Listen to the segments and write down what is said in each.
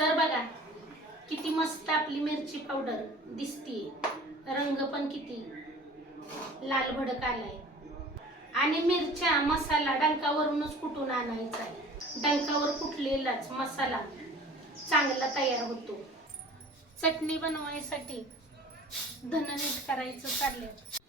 तर बघा किती मस्त आपली मिरची पावडर दिसतीये. रंग पण किती. लाल भडक आलाय. आणि मिरच्या मसाला डंकावरूनच कुठून आणायचा आहे? डंकावर कुठलेलाच मसाला चांगला तयार होतो. चटणी बनवायसाठी धननीट करायचं चालले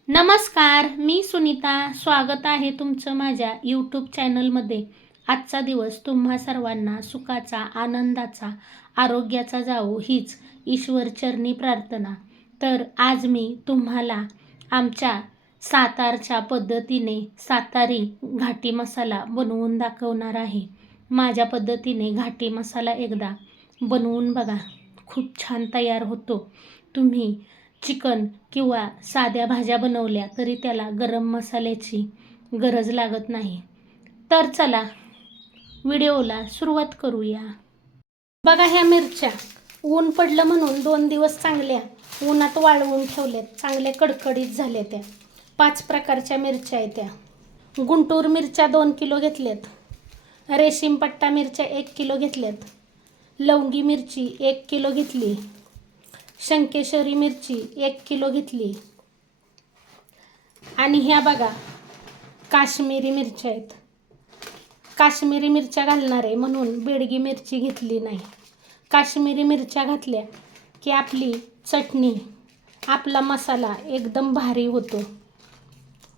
नमस्कार मी सुनीता. स्वागत आहे तुमचं माझ्या यूट्यूब चॅनलमध्ये आजचा दिवस तुम्हा सर्वांना सुखाचा आनंदाचा आरोग्याचा जावो हीच ईश्वरचरणी प्रार्थना. तर आज मी तुम्हाला आमच्या सातारच्या पद्धतीने सातारी घाटी मसाला बनवून दाखवणार आहे. माझ्या पद्धतीने घाटी मसाला एकदा बनवून बघा. खूप छान तयार होतो. तुम्ही चिकन किंवा साध्या भाज्या बनवल्या तरी त्याला गरम मसाल्याची गरज लागत नाही. तर चला व्हिडिओला सुरुवात करूया. बघा ह्या मिरच्या. ऊन पडलं म्हणून दोन दिवस चांगल्या उन्हात वाळवून ठेवल्यात. चांगल्या कडकडीत झाल्या त्या. पाच प्रकारच्या मिरच्या आहेत त्या. गुंटूर मिरच्या दोन किलो घेतल्यात. रेशीमपट्टा मिरच्या एक किलो घेतल्यात. लवंगी मिरची एक किलो घेतली. शंकेश्वरी मिरची एक किलो घेतली. आणि ह्या बघा काश्मीरी मिरच्या आहेत. काश्मीरी मिरच्या घालणार आहे म्हणून बेडगी मिरची घेतली नाही. काश्मीरी मिरच्या घातल्या की आपली चटणी आपला मसाला एकदम भारी होतो.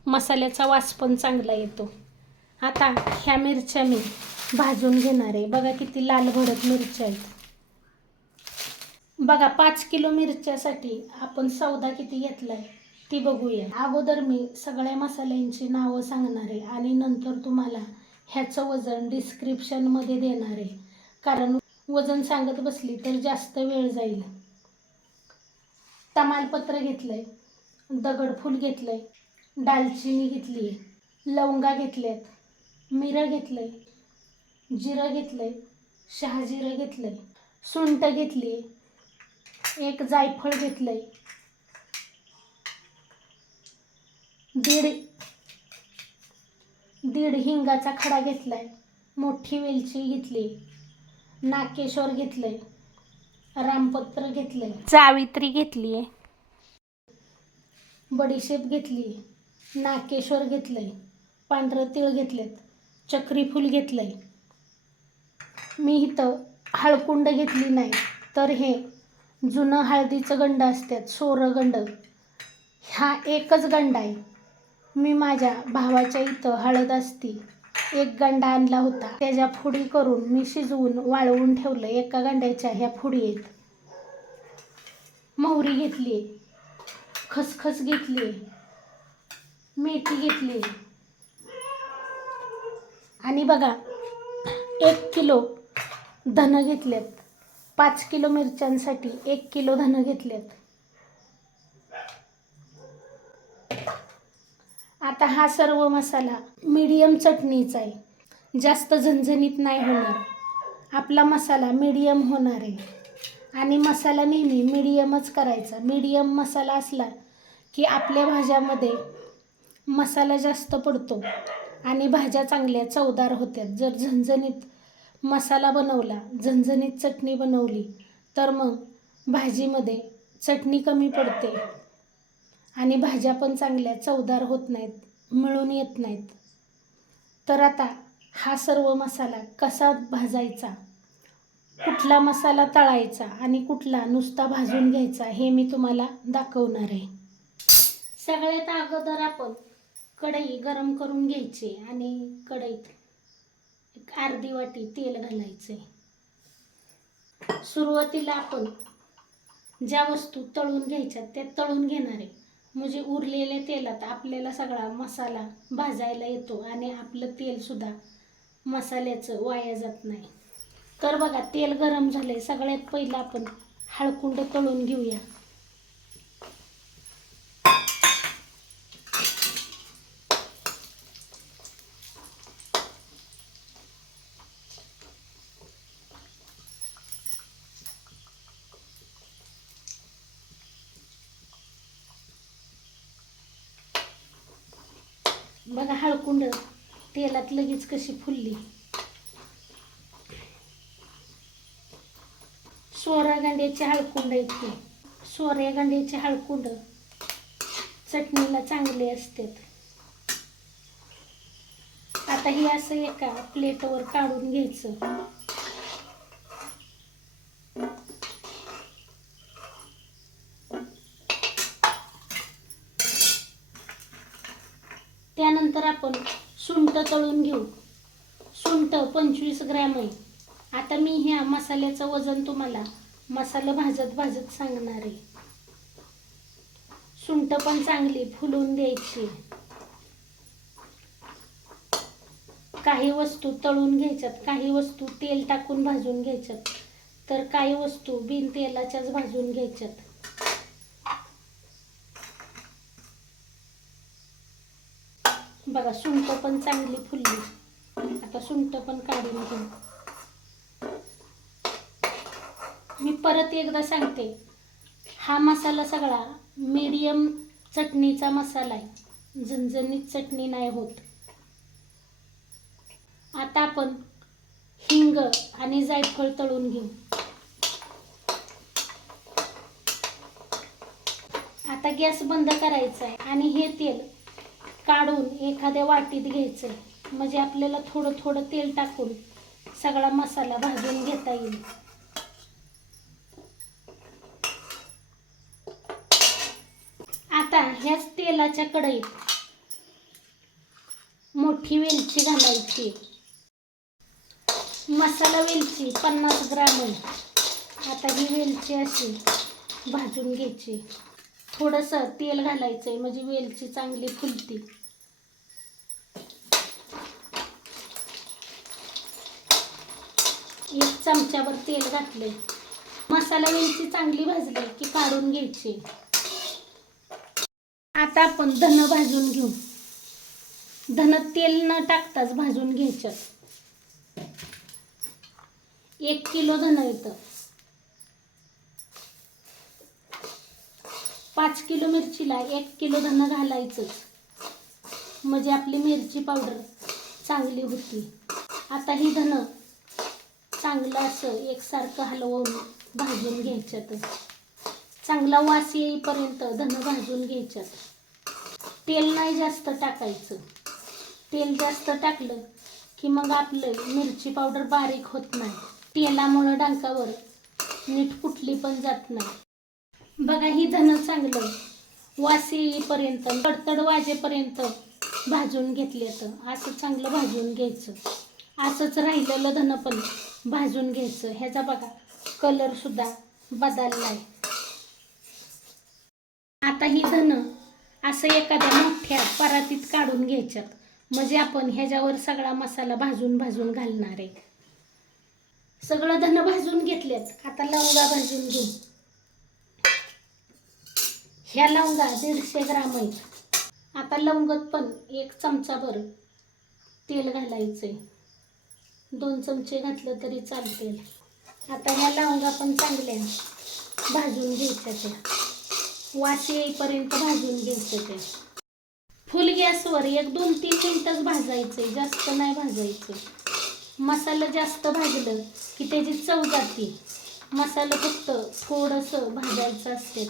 मसाल्याचा वास पण चांगला येतो. आता ह्या मिरच्या मी भाजून घेणार आहे. बघा किती लाल भडक मिरच्या आहेत. बघा पाच किलो मिरच्यासाठी आपण सौदा किती घेतला आहे ती बघूया. अगोदर मी सगळ्या मसाल्यांची नावं सांगणार आहे आणि नंतर तुम्हाला ह्याचं वजन डिस्क्रिप्शनमध्ये देणार आहे. कारण वजन सांगत बसली तर जास्त वेळ जाईल. तमालपत्र घेतलं आहे दगडफूल घेतलं आहे दालचिनी घेतली आहे लवंगा घेतल्यात मिरं घेतलं आहे जिरं घेतलं आहे शहाजिरं घेतलं आहे सुंट घेतली एक जायफळ घेतलं आहे दीड दीड हिंगाचा खडा घेतलाय. मोठी वेलची घेतली. नाकेश्वर घेतलंय. रामपत्र घेतलंय. जावित्री घेतली बडीशेप घेतली. नाकेश्वर घेतलंय. पांढरं तीळ घेतलेत. चक्री फूल घेतलंय. मी इथं हळकुंड घेतली नाही. तर हे जुनं हळदीचं गंड असतात सोरं गंड. हा एकच गंड आहे मी माझ्या भावाच्या इथं हळद असती. एक गंडा आणला होता. त्याच्या फुडी करून मी शिजवून वाळवून ठेवलं एका गंड्याच्या ह्या फुडीत. मोहरी घेतली. खसखस घेतली. मेथी घेतली. आणि बघा एक किलो धनं घेतलेत. पाच किलो मिरच्यांसाठी एक किलो धनं घेतलेत. आता हा सर्व मसाला मीडियम चटणीचा आहे. जास्त झणझणीत नाही होणार. आपला मसाला मीडियम होणार आहे. आणि मसाला नेहमी मीडियमच करायचा. मीडियम मसाला असला की आपल्या भाज्यामध्ये मसाला जास्त पडतो. आणि भाज्या चांगल्या चवदार होत्यात. जर झणझणीत मसाला बनवला झणझणीत चटणी बनवली तर मग भाजीमध्ये चटणी कमी पडते. आणि भाज्या पण चांगल्या चवदार होत नाहीत मिळून येत नाहीत. तर आता हा सर्व मसाला कसा भाजायचा? कुठला मसाला तळायचा आणि कुठला नुसता भाजून घ्यायचा हे मी तुम्हाला दाखवणार आहे. सगळ्यात अगोदर आपण कढई गरम करून घ्यायची आणि कढईत एक अर्धी वाटी तेल घालायचे. सुरुवातीला आपण ज्या वस्तू तळून घ्यायच्या त्या तळून घेणार आहे. म्हणजे उरलेल्या तेलात आपल्याला सगळा मसाला भाजायला येतो आणि आपलं तेलसुद्धा मसाल्याचं वाया जात नाही. तर बघा तेल गरम झालं आहे सगळ्यात पहिलं आपण हळकुंड तळून घेऊया बघा हळकुंड तेलात लगेच कशी फुलली. सोऱ्यागांड्याची हळकुंड इथे सोऱ्या सोऱ्यागांड्याची हळकुंड चटणीला चांगले असतात. आता हे असं एका प्लेटवर काढून घ्यायचं. त्यानंतर आपण सुंठ तळून घेऊ. सुंठ पंचवीस ग्रॅम आहे. आता मी ह्या मसाल्याचं वजन तुम्हाला मसाला भाजत भाजत सांगणार आहे. सुंठ पण चांगली फुलून द्यायची काही वस्तू तळून घ्यायच्यात काही वस्तू तेल टाकून भाजून घ्यायच्यात तर काही वस्तू बिन तेलाच्याच भाजून घ्यायच्यात. बघा सुंठ पण चांगली फुलली. आता सुंठ पण काढून घेऊ. मी परत एकदा सांगते हा मसाला सगळा मीडियम चटणीचा मसाला आहे. झणझणीत चटणी नाही होत. आता आपण हिंग आणि जायफळ तळून घेऊ. आता गॅस बंद करायचा आहे आणि हे तेल काढून एखाद्या वाटीत घ्यायचं. आहे म्हणजे आपल्याला थोडं थोडं तेल टाकून सगळा मसाला भाजून घेता येईल. आता ह्याच तेलाच्या कढईत मोठी वेलची घालायची. मसाला वेलची पन्नास ग्राम आहे. आता ही वेलची अशी भाजून घ्यायची. थोडंसं तेल घालायचं आहे म्हणजे वेलची चांगली फुलती. एक चमच्यावर तेल घातले मसाला वेलची चांगली भाजली की काढून घ्यायची. आता आपण धन भाजून घेऊ. धन तेल न टाकताच भाजून घ्यायचं. एक किलो धन येतं. पाच किलो मिरचीला एक किलो धन घालायचंच. म्हणजे आपली मिरची पावडर चांगली होती. आता ही धन चांगलं असं एकसारखं हलवून भाजून घ्यायच्यात. चांगला वास येईपर्यंत धन भाजून घ्यायच्यात. तेल नाही जास्त टाकायचं. तेल जास्त टाकलं की मग आपलं मिरची पावडर बारीक होत नाही. तेलामुळं डांकावर नीट कुठली पण जात नाही. बघा ही धन चांगलं. वासीपर्यंत येईपर्यंत तडतड वाजेपर्यंत भाजून घेतले तर असं चांगलं भाजून घ्यायचं. असंच राहिलेलं धन पण भाजून घ्यायचं. ह्याचा बघा कलर सुद्धा बदललाय आता ही धन असं एखाद्या मोठ्या परातीत काढून घ्यायच्यात. म्हणजे आपण ह्याच्यावर सगळा मसाला भाजून भाजून घालणार आहे. सगळं धन भाजून घेतलेत. आता लवंगा भाजून घेऊ. ह्या लवंगा दीडशे ग्राम आहेत. आता लवंगात पण एक चमचाभर तेल घालायचंय. दोन चमचे घातलं तरी चालतील आता ह्या लवंगा पण चांगल्या भाजून घ्यायच्या त्या. वास येईपर्यंत भाजून घ्यायचं ते फुल गॅसवर एक दोन तीन मिनटंच भाजायचंय जास्त नाही भाजायचं मसाला जास्त भाजलं की त्याची चव जाते. मसाला फक्त थोडंसं भाजायचं असते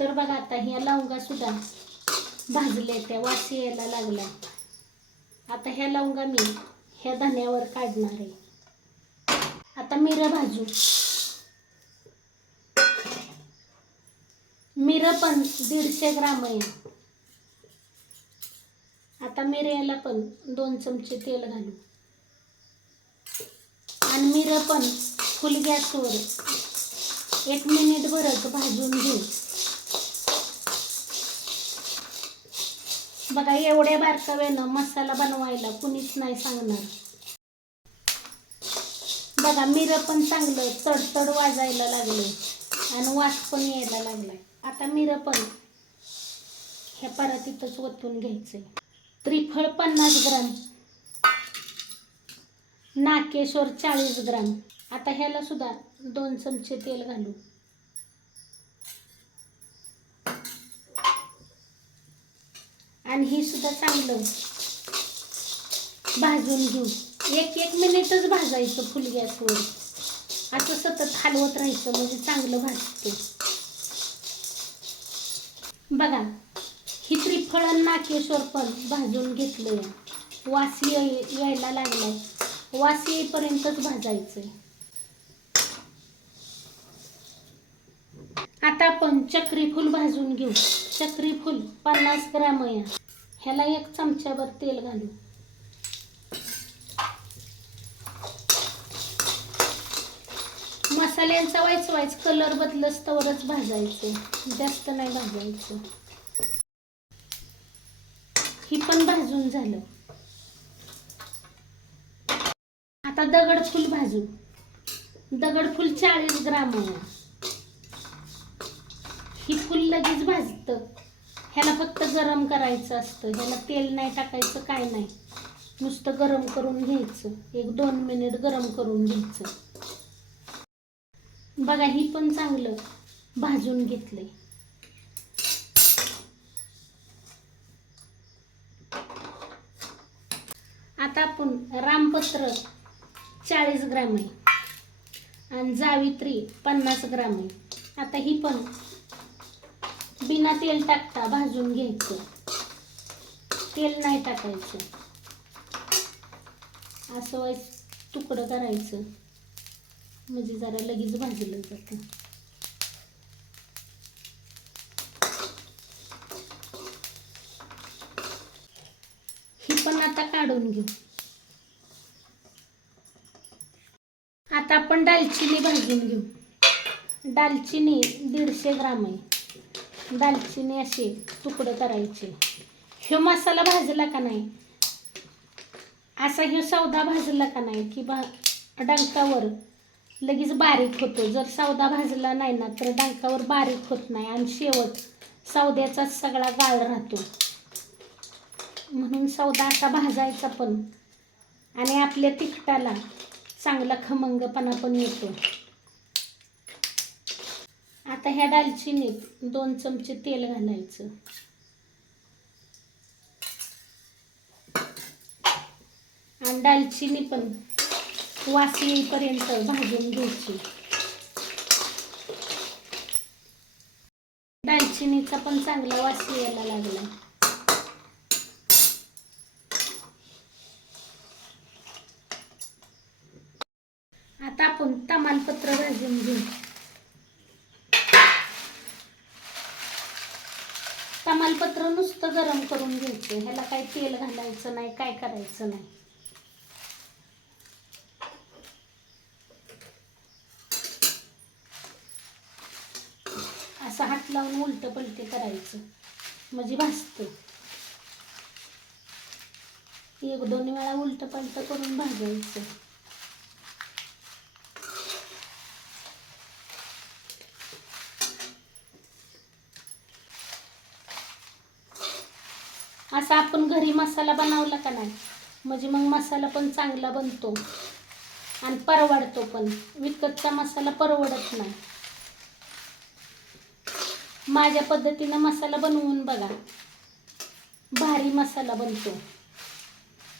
तर बघा आता ह्या लवंगा सुद्धा भाजल्या त्या वास यायला लागला. आता ह्या लवंगा मी ह्या धन्यावर काढणार आहे. आता मिरं भाजू. मिरं पण दीडशे ग्राम आहे. आता मिरयाला पण दोन चमचे तेल घालू. आणि मिरं पण फुल गॅसवर एक मिनिट भरत भाजून घेऊ. बघा एवढ्या बारकाव्यानं मसाला बनवायला कुणीच नाही सांगणार. बघा मिरं पण चांगलं तडतड वाजायला लागले आणि वास पण यायला लागलाय आता मिरं पण ह्या परातीतच ओतून घ्यायचंय त्रिफळ पन्नास ग्राम नाकेश्वर चाळीस ग्राम. आता ह्याला सुद्धा दोन चमचे तेल घालू. आणि हे सुद्धा चांगलं. भाजून घेऊ. एक एक मिनिटच भाजायचं फुल गॅसवर. असं सतत हलवत राहायचं म्हणजे चांगलं भाजते बघा ही त्रिफळण नाकेश्वर पण भाजून घेतलंय. वास याय- यायला लागलाय. वास येईपर्यंतच भाजायचंय. आता आपण चक्री फुल भाजून घेऊ. चक्री फुल पन्नास ग्राम या ह्याला एक चमच्याभर तेल घालू. मसाल्यांचा वाईच वायच कलर बदलस तवरच भाजायचं. जास्त नाही भाजायचं. ही पण भाजून झालं. आता दगडफूल भाजू. दगडफूल चाळीस ग्राम आहे. ही फुल लगेच भाजतं. ह्याला फक्त गरम करायचं असतं. ह्याला तेल नाही टाकायचं काय नाही. नुसतं गरम करून घ्यायचं. एक दोन मिनिट गरम करून घ्यायचं. बघा ही पण चांगलं भाजून घेतलंय. आता आपण रामपत्र चाळीस ग्राम आहे. आणि जावित्री पन्नास ग्राम आहे. आता ही पण बिना तेल टाकता भाजून घ्यायचं. तेल नाही टाकायचं. असं वाईस तुकडं करायचं. म्हणजे जरा लगेच भाजलं जातं. ही पण आता काढून घेऊ. आता आपण दालचिनी भाजून घेऊ. दालचिनी दीडशे ग्राम आहे. दालचिनी असे तुकडे करायचे. ह्यो मसाला भाजला का नाही? असा ह्यो सौदा भाजला का नाही की बा डंकावर लगेच बारीक होतो. जर सौदा भाजला नाही ना तर डंकावर बारीक होत नाही आणि शेवट सौद्याचा सगळा गाळ राहतो. म्हणून सौदा असा भाजायचा पण. आणि आपल्या तिखटाला चांगला खमंगपणा पण येतो. आता ह्या दालचिनीत दोन चमचे तेल घालायचं. आणि दालचिनी पण वास येईपर्यंत भाजून घ्यायची. दालचिनीचा पण चांगला वास यायला लागला. आता आपण तमालपत्र भाजून घेऊ. तमालपत्र नुसतं गरम करून घ्यायचं. ह्याला काही तेल घालायचं नाही काय करायचं नाही. असं हात लावून उलट पलटे करायचं. म्हणजे भाजतं. एक दोन वेळा उलट पलट करून भाजायचं असा आपण घरी मसाला बनवला का नाही? म्हणजे मग मसाला पण चांगला बनतो. आणि परवडतो पण. विकतचा मसाला परवडत नाही. माझ्या पद्धतीनं मसाला बनवून बघा. भारी मसाला बनतो.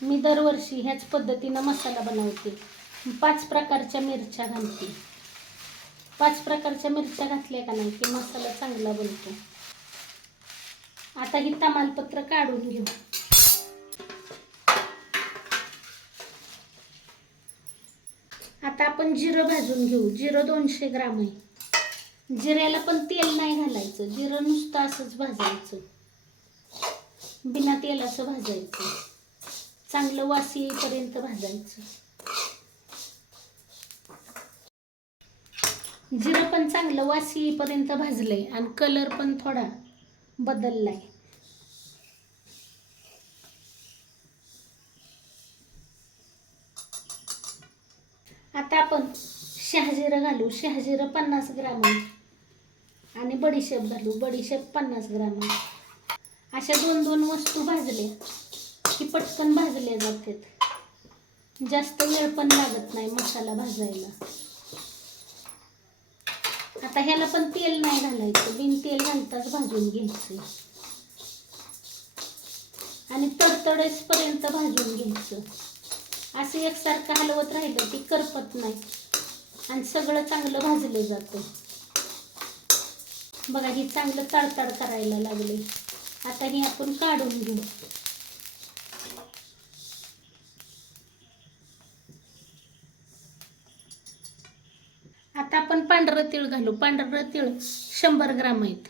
मी दरवर्षी ह्याच पद्धतीनं मसाला बनवते. पाच प्रकारच्या मिरच्या घालते. पाच प्रकारच्या मिरच्या घातल्या का नाही की मसाला चांगला बनतो. आता ही तमालपत्र काढून घेऊ. आता आपण जिरं भाजून घेऊ. जिरं दोनशे ग्राम आहे. जिऱ्याला पण तेल नाही घालायचं. जिरं नुसतं असंच भाजायचं. बिना तेलाचं भाजायचं. चांगलं वास येईपर्यंत भाजायचं. जिरं पण चांगलं वास येईपर्यंत भाजलंय आणि कलर पण थोडा बदललाय आता आपण शहाजिरं घालू शहाजिरं पन्नास ग्राम आणि बडीशेप घालू बडीशेप पन्नास ग्राम अशा दोन दोन वस्तू भाजल्या की पटकन भाजल्या जातात. जास्त वेळ पण लागत नाही मसाला भाजायला. आता ह्याला पण तेल नाही घालायचं बिन तेल घालताच भाजून घ्यायचं. आणि तडतडेसपर्यंत भाजून घ्यायचं. असं एकसारखं हलवत राहिलं की करपत नाही. आणि सगळं चांगलं भाजलं जातं. बघा ही चांगलं तडतड करायला लागले. आता ही आपण काढून घेऊ. आता आपण पांढरं तीळ घालू. पांढरं तीळ शंभर ग्राम आहेत.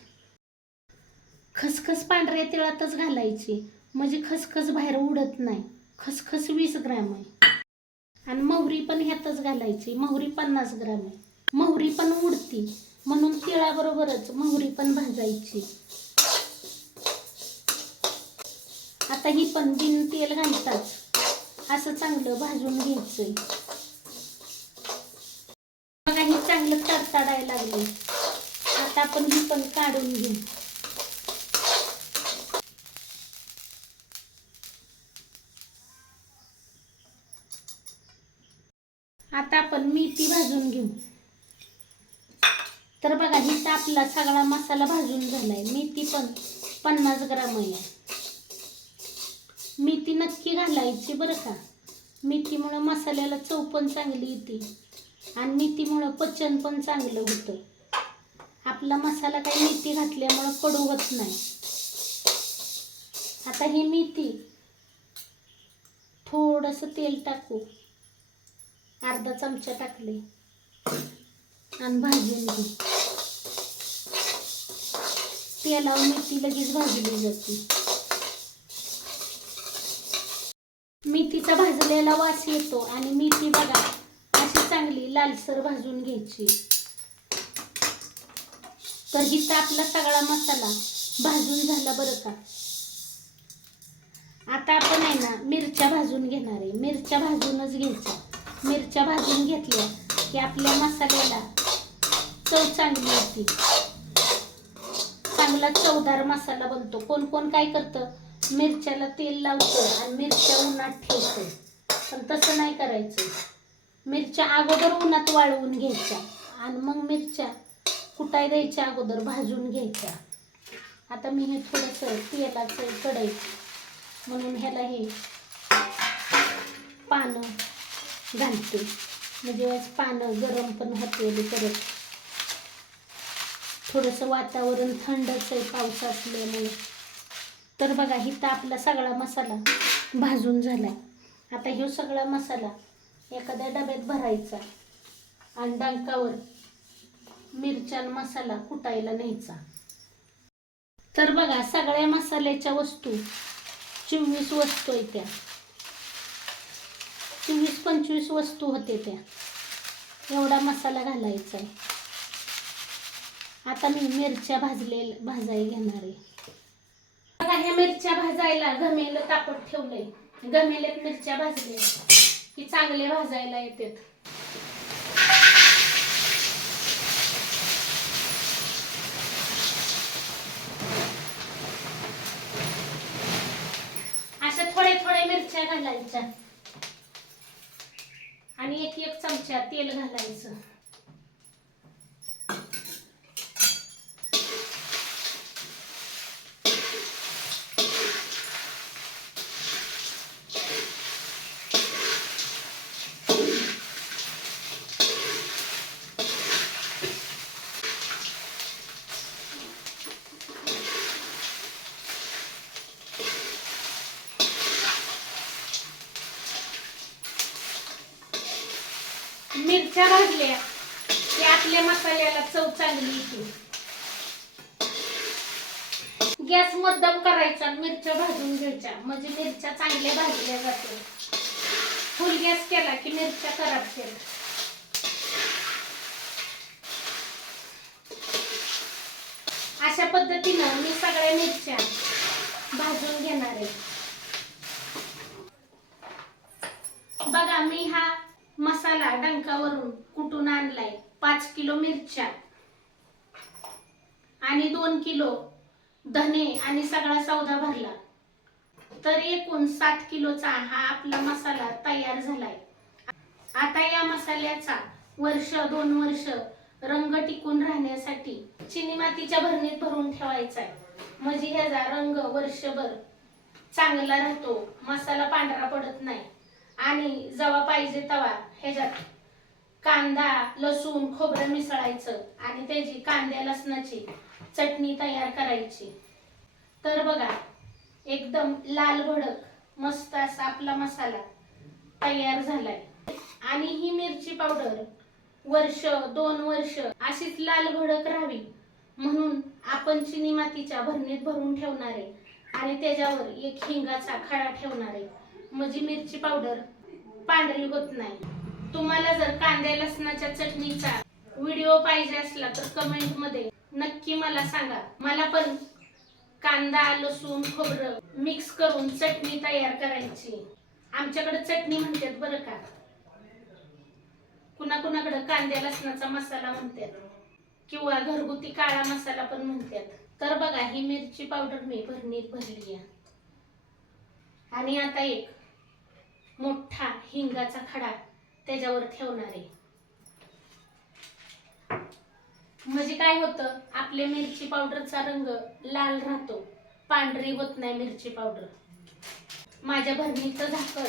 खसखस पांढऱ्या तिळातच घालायची. म्हणजे खसखस बाहेर उडत नाही. खसखस वीस ग्राम आहे. आणि मोहरी पण ह्यातच घालायची. मोहरी पन्नास ग्राम आहे. मोहरी पण उडती. म्हणून तिळाबरोबरच मोहरी पण भाजायची. आता ही पण बिन तेल घालताच असं चांगलं भाजून घ्यायचंय. बघा ही चांगलं तडतडायला लागले. आता आपण ही पण काढून घेऊ आता ती भाजून घेऊ. तर बघा हिथं आपला सगळा मसाला भाजून झालाय. मेथी पण पन्नास ग्राम आहे. मेथी नक्की घालायची बरं का. मेथीमुळं मसाल्याला चव पण चांगली येते. आणि मेथीमुळं पचन पण चांगलं होतं. आपला मसाला काही मेथी घातल्यामुळं कडू होत नाही. आता ही मेथी थोडंसं तेल टाकू. अर्धा चमचा टाकले. आणि भाजून घेऊ तेलावर मेथी लगेच भाजली जाते. मेथीचा भाजलेला वास येतो आणि मेथी बघा अशी चांगली लालसर भाजून घ्यायची. तर हिचा आपला सगळा मसाला भाजून झाला बरं का. आता आपण आहे ना मिरच्या भाजून घेणार आहे. मिरच्या भाजूनच घ्यायच्या. मिरच्या भाजून घेतल्या की आपल्या मसाल्याला चव चांगली येते. चांगला चवदार मसाला बनतो. कोण कोण काय करतं? मिरच्याला तेल लावतं आणि मिरच्या उन्हात ठेवतं. पण तसं नाही करायचं. मिरच्या अगोदर उन्हात वाळवून घ्यायच्या आणि मग मिरच्या कुटाय द्यायच्या अगोदर भाजून घ्यायच्या. आता मी हे थोडंसं तेलाचं कढई म्हणून ह्याला हे पानं घालते म्हणजे पानं गरम पण होते परत थोडंसं वातावरण थंडच आहे पाऊस असल्यामुळे. तर बघा इथं आपला सगळा मसाला भाजून झाला आता ह्यो सगळा मसाला एखाद्या डब्यात भरायचा आणि डंकावर मिरच्या आणि मसाला कुटायला न्यायचा. तर बघा सगळ्या मसाल्याच्या वस्तू चोवीस वस्तू आहेत त्या. चोवीस पंचवीस वस्तू होते त्या. एवढा मसाला घालायचा आहे. आता मी मिरच्या भाजले भाजाय घेणार आहे. बघा ह्या मिरच्या भाजायला घमेलं तापत ठेवलंय. घमेल्यात मिरच्या भाजले की चांगले भाजायला येतात. अशा थोड्या थोड्या मिरच्या घालायच्या. आणि एक एक चमचा तेल घालायचं मिरच्या भाजल्या की आपल्या मसाल्याला चव चांगली येते गॅस मध्यम आणि मिरच्या भाजून घ्यायच्या. म्हणजे मिरच्या चांगल्या भाजल्या जातील. फुल गॅस केला की मिरच्या खराब केल्या अशा पद्धतीनं मी सगळ्या मिरच्या भाजून घेणार आहे. बघा मी हा मसाला डंकावरून कुटून आणलाय? पाच किलो मिरच्या आणि दोन किलो धने आणि सगळा सौदा भरला. तर एकूण सात किलोचा हा आपला मसाला तयार झालाय. आता या मसाल्याचा वर्ष दोन वर्ष रंग टिकून राहण्यासाठी चिनी मातीच्या भरणीत भरून ठेवायचा आहे म्हणजे ह्याचा रंग वर्षभर चांगला राहतो. मसाला पांढरा पडत नाही. आणि जवा पाहिजे तवा ह्याच्यात कांदा लसूण खोबरं मिसळायचं. आणि त्याची कांद्या लसणाची चटणी तयार करायची. तर बघा एकदम लाल भडक मस्त असा आपला मसाला तयार झालाय. आणि ही मिरची पावडर वर्ष दोन वर्ष अशीच लाल भडक राहावी म्हणून आपण चिनी मातीच्या भरणीत भरून ठेवणार आहे. आणि त्याच्यावर एक हिंगाचा खडा ठेवणार आहे. म्हणजे मिरची पावडर पांढरी होत नाही. तुम्हाला जर कांद्या लसणाच्या चटणीचा व्हिडिओ पाहिजे असला तर कमेंटमध्ये नक्की मला सांगा. मला पण कांदा लसूण खोबरं मिक्स करून चटणी तयार करायची. आमच्याकडे चटणी म्हणतात बरं का. कुणा कुणाकडे कांद्या लसणाचा मसाला म्हणतात किंवा घरगुती काळा मसाला पण म्हणतात. तर बघा ही मिरची पावडर मी भरणीत भरली आहे आणि आता एक मोठा हिंगाचा खडा त्याच्यावर ठेवणार आहे. म्हणजे काय होतं? आपल्या मिरची पावडरचा रंग लाल राहतो. पांढरी होत नाही मिरची पावडर. माझ्या भरणीचं झाकण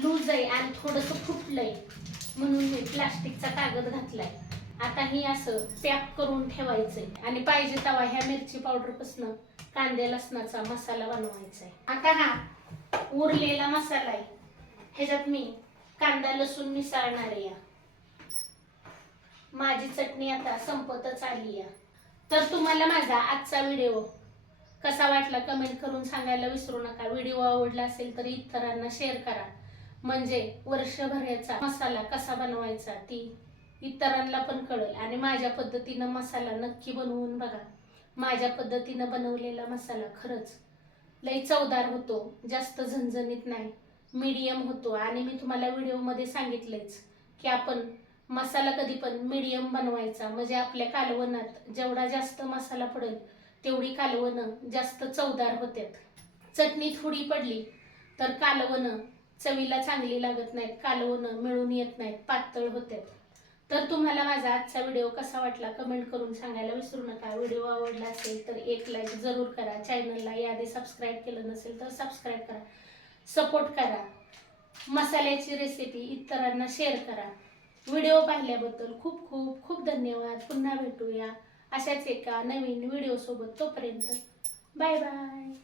लूज आहे आणि थोडस फुटलंय. म्हणून मी प्लास्टिकचा कागद घातलाय. आता ही असं पॅक करून ठेवायचंय. आणि पाहिजे तवा ह्या मिरची पावडर पासन लसणाचा मसाला बनवायचा आहे आता हा उरलेला मसाला आहे. ह्याच्यात मी कांदा लसूण मिसळणार आहे या. माझी चटणी आता संपतच आली आहे तर तुम्हाला माझा आजचा व्हिडिओ कसा वाटला कमेंट करून सांगायला विसरू नका. व्हिडिओ आवडला असेल तर इतरांना शेअर करा. म्हणजे वर्षभराचा मसाला कसा बनवायचा ती इतरांना पण कळेल. आणि माझ्या पद्धतीनं मसाला नक्की बनवून बघा. माझ्या पद्धतीनं बनवलेला मसाला खरंच लई चवदार होतो जास्त झणझणीत नाही मीडियम होतो. आणि मी तुम्हाला व्हिडिओमध्ये सांगितलेच की आपण मसाला कधी पण मीडियम बनवायचा. म्हणजे आपल्या कालवणात जेवढा जास्त मसाला पडेल तेवढी कालवणं जास्त चवदार होतात चटणी थोडी पडली तर कालवणं चवीला चांगली लागत नाहीत कालवणं मिळून येत नाहीत पातळ होतात तर तुम्हाला माझा आजचा व्हिडिओ कसा वाटला कमेंट करून सांगायला विसरू नका. व्हिडिओ आवडला असेल तर एक लाईक जरूर करा. चॅनलला याआधी सबस्क्राईब केलं नसेल तर सबस्क्राईब करा. सपोर्ट करा. मसाल्याची रेसिपी इतरांना शेअर करा. व्हिडिओ पाहिल्याबद्दल खूप खूप खूप धन्यवाद. पुन्हा भेटूया अशाच एका नवीन व्हिडिओसोबत तोपर्यंत. Bye bye.